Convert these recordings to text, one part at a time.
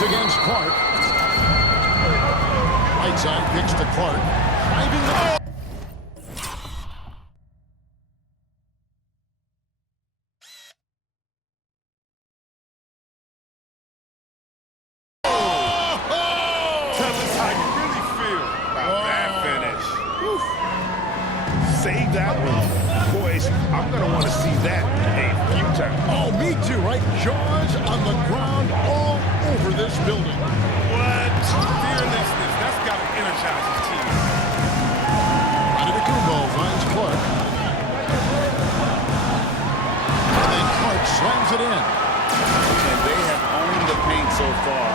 Jones against Clark. Right side kicks to Clark. Driving the... Tell us how you really feel about that finish. Whew. Save that one. Boys, I'm going to want to see that a few times. Oh, me too, right? Jaws on the ground all over this building. What? Fearlessness. That's got to energize his team. Antetokounmpo finds Clark. And then Clark slams it in. And they have owned the paint so far,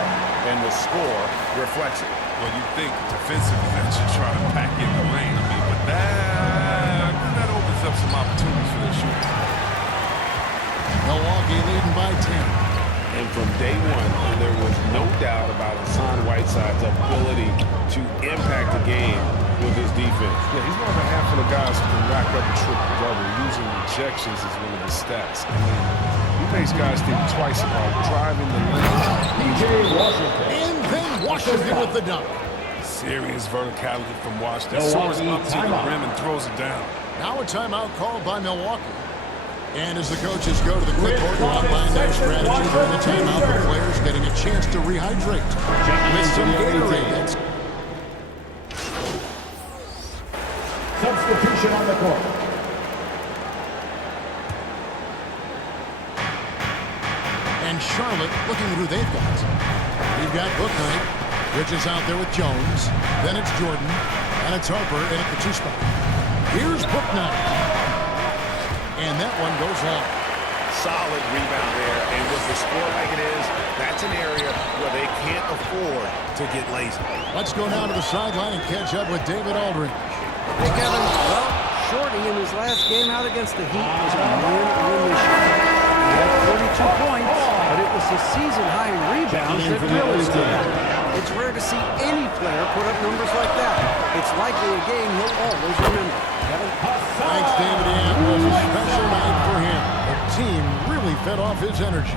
and the score reflects it. Well, you think defensively that you try to pack in the lane. I mean, but that opens up some opportunities for their shooters. Milwaukee leading by 10. And from day one, there was no doubt about Hassan Whiteside's ability to impact the game with his defense. Yeah, he's one of a handful of guys who can rack up a triple-double. Using rejections as one of his stats. I mean, he makes guys think twice about driving the lane. PJ Washington. And then Washington with the dunk. Serious verticality from Washington. Soars up to the rim and throws it down. Now a timeout called by Milwaukee. And as the coaches go to the clipboard to outline their strategy during the timeout, the players getting a chance to rehydrate with some Gatorade. Substitution on the court. And Charlotte looking at who they've got. We've got Booknight, which is out there with Jones. Then it's Jordan, and it's Harper in at the 2 spot. Here's Booknight. And that one goes long. Solid rebound there, and with the score like it is, that's an area where they can't afford to get lazy. Let's go down to the sideline and catch up with David Aldridge. Hey, Kevin. Well, Shorty in his last game out against the Heat was a win-win issue. He had 42 points, but it was his season high in rebounds that really stood out. It's rare to see any player put up numbers like that. It's likely a game he'll always remember. Kevin? Thanks, David. It was a special night for him. The team really fed off his energy.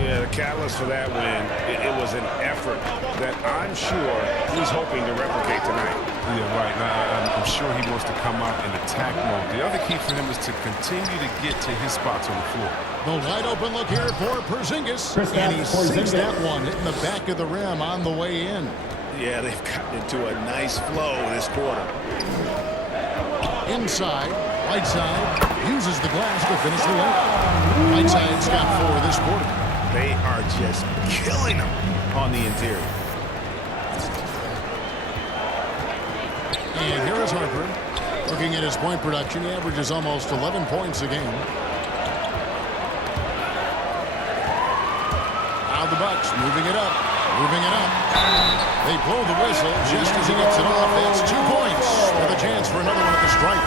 Yeah, the catalyst for that win, it was an effort that I'm sure he's hoping to replicate tonight. Yeah, right. Now, I'm sure he wants to come out in attack mode. The other key for him is to continue to get to his spots on the floor. The wide open look here for Porzingis. And he sinks that one, hitting the back of the rim on the way in. Yeah, they've gotten into a nice flow this quarter. Inside, Whiteside uses the glass to finish the layup. Whiteside's got 4 this quarter. They are just killing them on the interior. And here is Harper. Looking at his point production, he averages almost 11 points a game. Now the Bucks moving it up. They blow the whistle just as he gets it off. That's 2 points with a chance for another one at the stripe.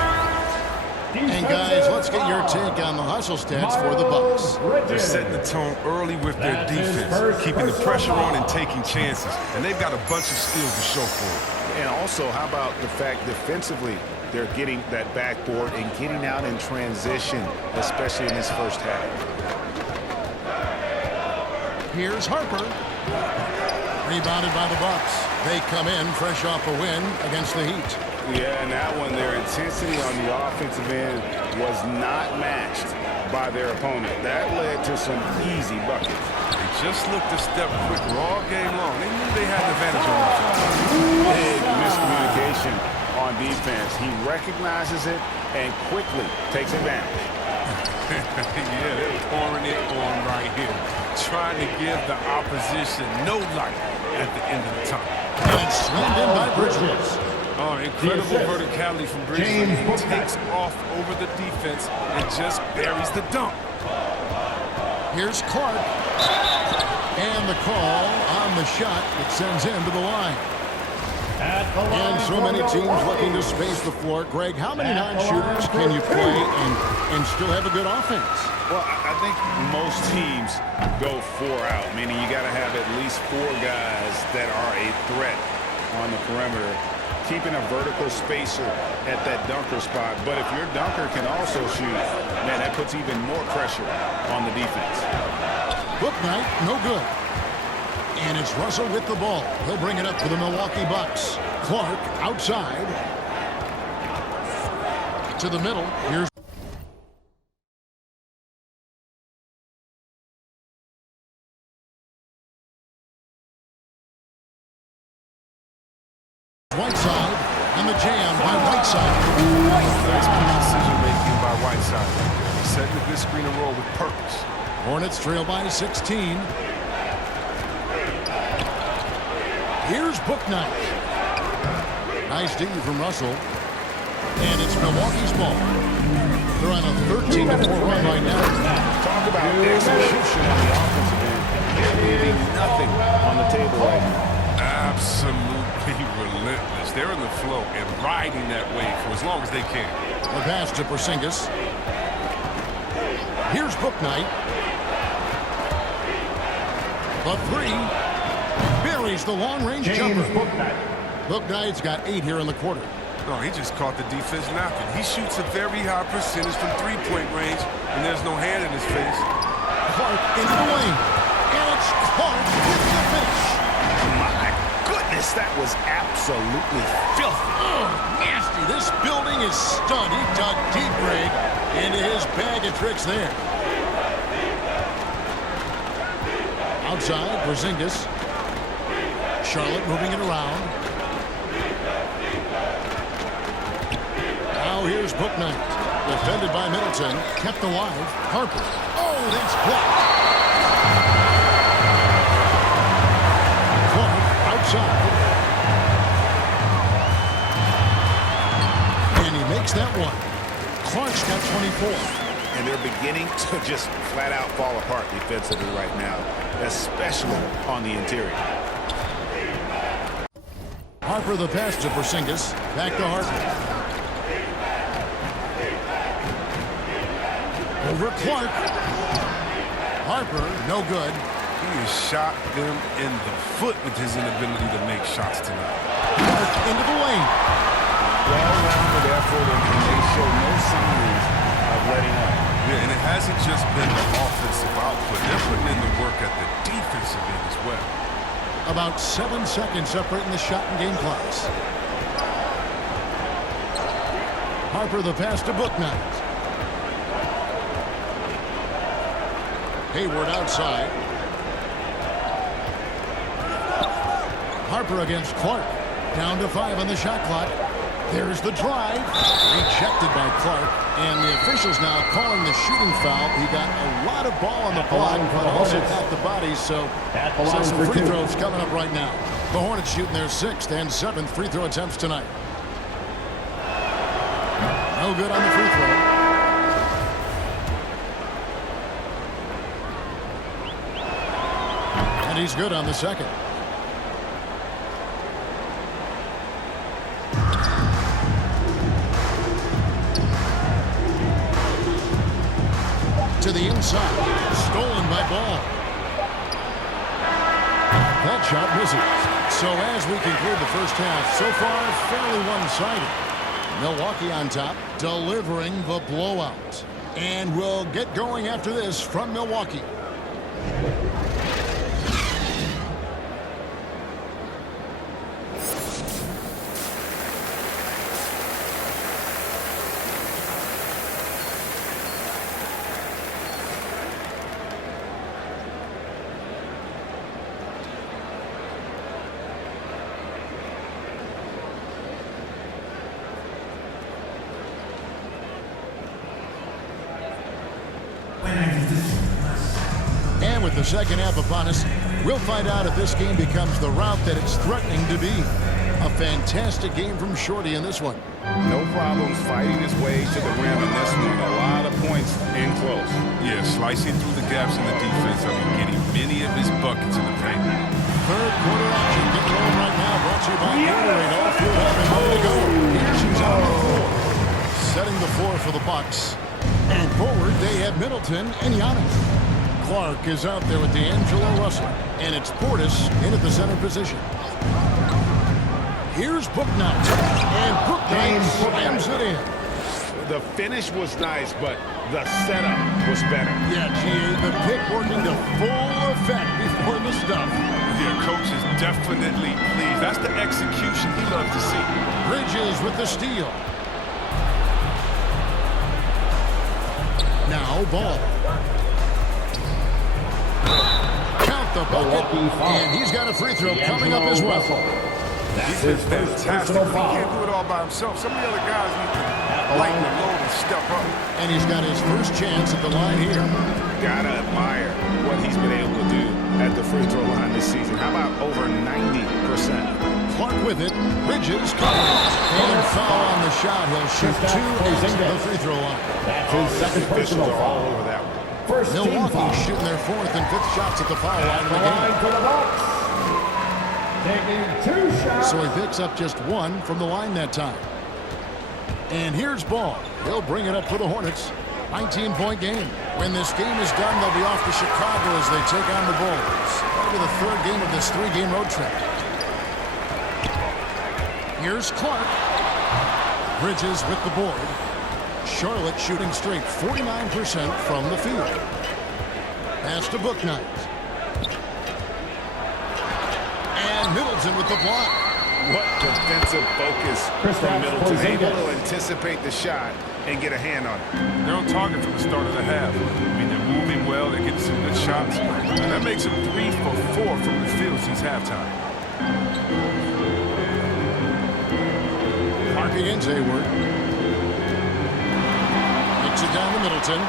And guys, let's get your take on the hustle stats for the Bucks. They're setting the tone early with their defense, keeping the pressure on and taking chances. And they've got a bunch of steals to show for it. And also, how about the fact defensively, they're getting that backboard and getting out in transition, especially in this first half. Here's Harper. Rebounded by the Bucks. They come in fresh off a win against the Heat. Yeah, and that one, their intensity on the offensive end was not matched by their opponent. That led to some easy buckets. They just looked a step quicker all game long. They knew they had an advantage on offense. Big miscommunication on defense. He recognizes it and quickly takes advantage. Yeah, they're pouring it on right here, trying to give the opposition no light at the end of the time. And it's slammed in by Bridges. Oh, incredible verticality from Bridges. He takes off over the defense and just buries the dunk. Here's Clark. And the call on the shot that sends him to the line. And so many teams looking to space the floor. Greg, how many non-shooters can you play and still have a good offense? Well, I think most teams go 4 out, meaning you got to have at least 4 guys that are a threat on the perimeter, keeping a vertical spacer at that dunker spot. But if your dunker can also shoot, man, that puts even more pressure on the defense. Booknight, no good. And it's Russell with the ball. He'll bring it up for the Milwaukee Bucks. Clark outside. To the middle. Here's Whiteside, and the jam by Whiteside. Nice decision-making by Whiteside. He's setting a good screen and roll with purpose. Hornets trail by 16. Here's Bouknight. Nice D from Russell. And it's Milwaukee's ball. They're on a 13-4 run right now. Talk about execution on the offensive end. They're leaving nothing on the table right now. Absolutely relentless. They're in the flow and riding that wave for as long as they can. The pass to Porzingis. Here's Bouknight. The three. Buries the long-range jumper. Bouknight's got 8 here in the quarter. No, he just caught the defense napping. He shoots a very high percentage from three-point range, and there's no hand in his face. Clark into the lane. And it's Clark with the finish. My goodness, that was absolutely filthy. Oh, nasty. This building is stunned. He dug deep, Greg, into his bag of tricks there. Outside, Porzingis. Charlotte moving it around. Now here's Bouknight. Defended by Middleton. Kept alive. Harper. Oh, that's blocked. Clark outside. And he makes that one. Clark's got 24. And they're beginning to just flat out fall apart defensively right now, especially on the interior. Harper the pass to Porzingis. Back to Harper. Over Clark. Harper, no good. He has shot them in the foot with his inability to make shots tonight. Clark into the lane. Well-rounded effort, and they show no signs of letting up. Yeah, and it hasn't just been the offensive output. They're putting in the work at the defensive end as well. About 7 seconds separating the shot and game clocks. Harper the pass to Bouknight. Hayward outside. Harper against Clark. Down to 5 on the shot clock. There's the drive. Rejected by Clark. And the officials now calling the shooting foul. He got a lot of ball on the block, but also caught the body. So some free throws coming up right now. The Hornets shooting their 6th and 7th free throw attempts tonight. No good on the free throw. And he's good on the second. To the inside. Stolen by Ball. That shot misses. So as we conclude the first half, so far fairly one-sided. Milwaukee on top, delivering the blowout. And we'll get going after this from Milwaukee. And with the second half upon us, we'll find out if this game becomes the route that it's threatening to be. A fantastic game from Shorty in this one. No problems fighting his way to the rim in this one. A lot of points in close. Yeah, slicing through the gaps in the defense. I mean, getting many of his buckets in the paint. Third quarter action getting on right now. Brought to you by Gatorade. All fueled up and ready to go. Here's who's out on the floor. Setting the floor for the Bucks. And forward, they have Middleton and Giannis. Clark is out there with D'Angelo Russell. And it's Portis in at the center position. Here's Bouknight. And Bouknight slams it in. The finish was nice, but The setup was better. Yeah, GA, the pick working to full effect before the stuff. Yeah, coach is definitely pleased. That's the execution he loves to see. Bridges with the steal. Now ball. Count the bucket, and he's got a free throw coming up as well. He's been fantastic. He can't do it all by himself. Some of the other guys need to lighten the load and step up. And he's got his first chance at the line here. Gotta admire what he's been able to do at the free throw line this season. How about over 90%? Clark with it. Bridges covering. And foul on the shot. He'll shoot 2 at the free throw line. That's his second Officials personal are all foul. over that one. First team Milwaukee foul. shooting their 4th and 5th shots at the foul line of the Line game. for the Bucks. Taking 2 shots. So he picks up just 1 from the line that time. And here's Ball. He'll bring it up for the Hornets. 19-point game. When this game is done, they'll be off to Chicago as they take on the Bulls. That'll be the 3rd game of this 3-game road trip. Here's Clark. Bridges with the board. Charlotte shooting straight 49% from the field. Pass to Bouknight. And Middleton with the block. What defensive focus from Middleton. Able to anticipate the shot and get a hand on it. They're on target from the start of the half. I mean, they're moving well. They're getting some good shots. And that makes them 3 for 4 from the field since halftime. Clark against Hayward. Kicks it down to Middleton.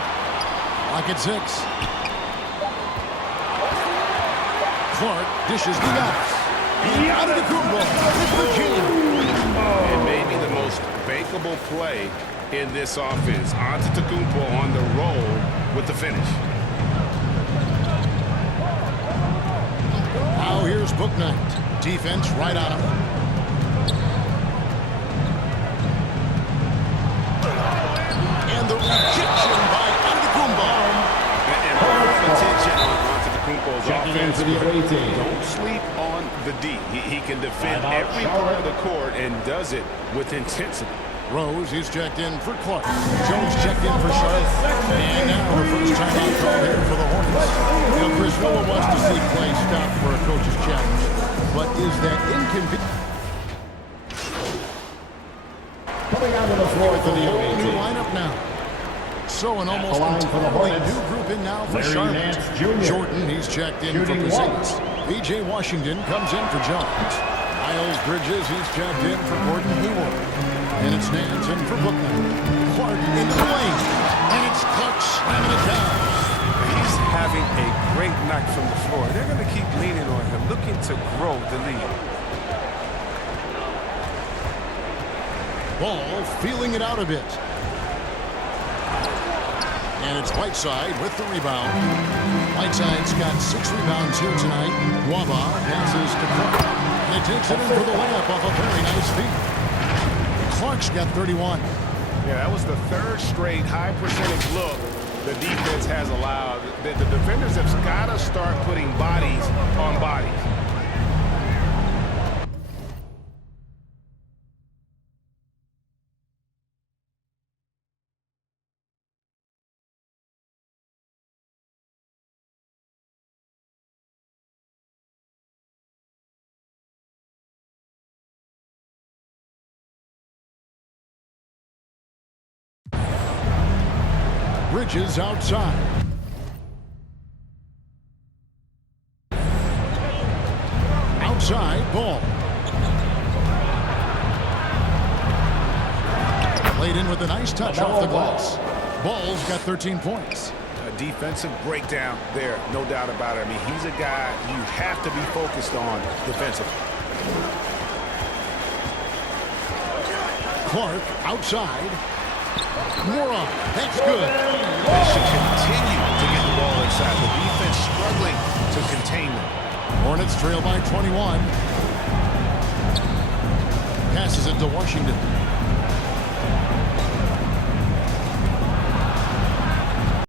Clock at 6. Clark dishes the Giannis. And out of the Kumbo with the jam. It may be the most bankable play in this offense. Antetokounmpo on the roll with the finish. Now here's Bouknight. Defense right on him. And the rejection by Antetokounmpo. And a lot of attention on Antetokounmpo's Checking offense. into the away team. Don't sleep on the D. He can defend every part of the court and does it with intensity. Rose, he's checked in for Clark. Jones checked in for Charlotte. And now her first timeout call here for the Hornets. You know, Chris, no one wants to see play stop for a coach's challenge. But is that inconvenient? Coming out of the floor for the away New team. lineup now. So an almost line for the entirely Hornets. new group in now for Larry Charlotte. Nance Jr. Jordan, he's checked in Shooting for Porzingis. B.J. Washington comes in for Jones. Miles Bridges, he's checked in for Gordon Hayward. And it's Nance in for Bouknight. Clark into the lane. And it's Clark slamming it down. He's having a great night from the floor. They're going to keep leaning on him, looking to grow the lead. Ball feeling it out a bit. And it's Whiteside with the rebound. Whiteside's got 6 rebounds here tonight. Waba passes to Clark. And he takes it in for the layup off a very nice feed. Clark's got 31. Yeah, that was the 3rd straight high percentage look the defense has allowed. The defenders have got to start putting bodies on bodies. Bridges outside. Outside, Ball. Played in with a nice touch off the glass. Ball's got 13 points. A defensive breakdown there, no doubt about it. I mean, he's a guy you have to be focused on defensively. Clark outside. Moron, that's good. They should continue to get the ball inside. The defense struggling to contain them. Hornets trail by 21. Passes it to Washington.